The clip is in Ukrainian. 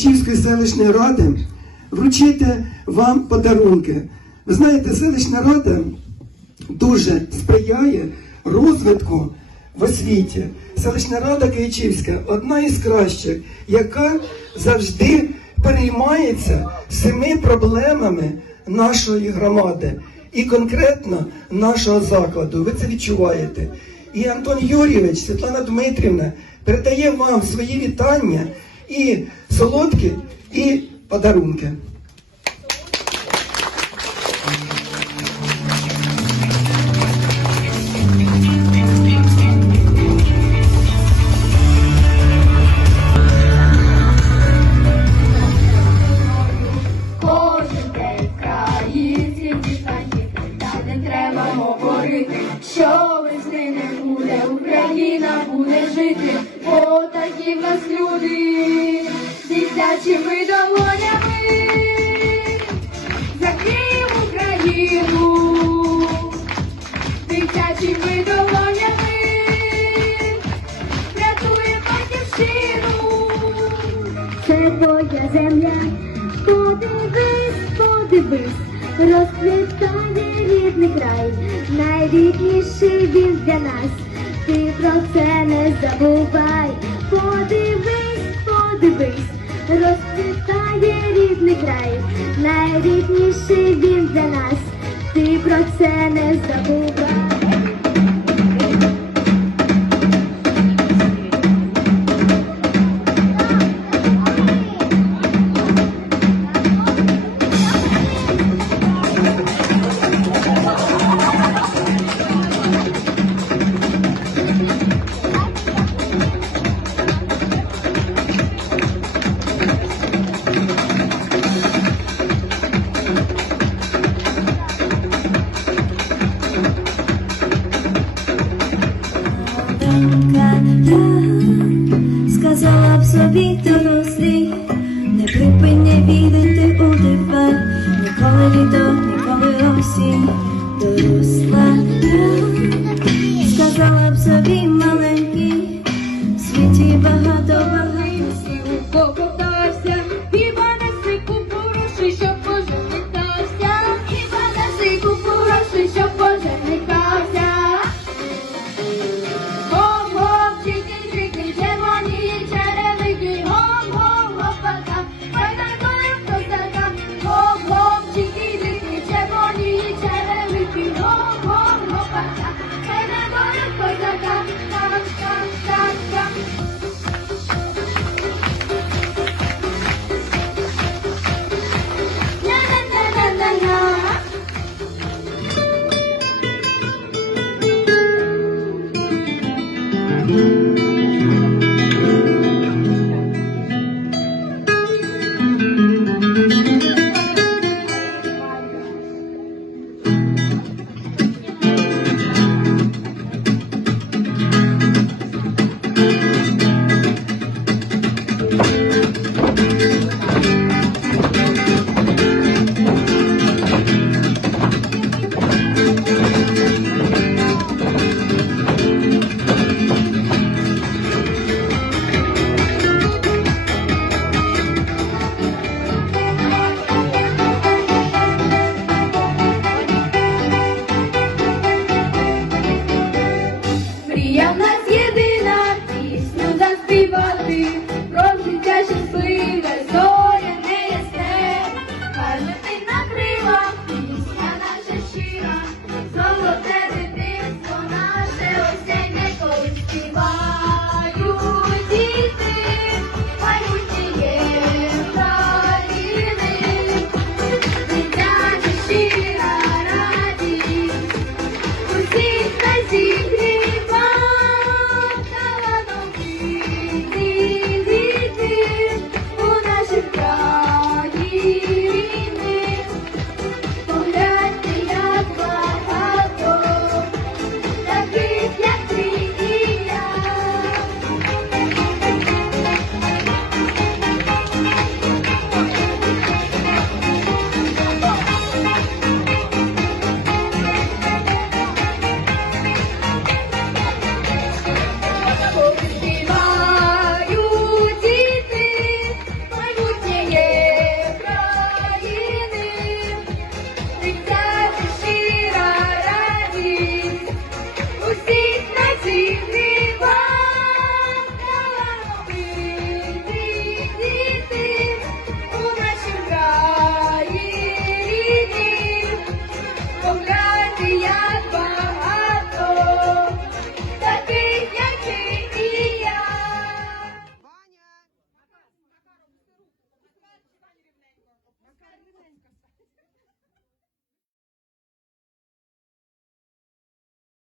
Київської селищної ради вручити вам подарунки. Ви знаєте, селищна рада дуже сприяє розвитку в освіті. Селищна рада Київська одна із кращих, яка завжди переймається всіми проблемами нашої громади і конкретно нашого закладу. Ви це відчуваєте. І Антон Юрійович, Світлана Дмитрівна передає вам свої вітання і солодкі, і подарунки. Україна буде жити, бо такі в нас люди, дитячими долонями, закриємо Україну, дитячими долонями, рятує батьківщину. Це твоя земля, подивись, подивись, розквітає рідний край, найрідніший він для нас, ти про це не забувай, подивись, подивись, розцвітає рідний край, найрідніший він для нас, ти про це не забувай. Сказала б собі дорослі, Мрія в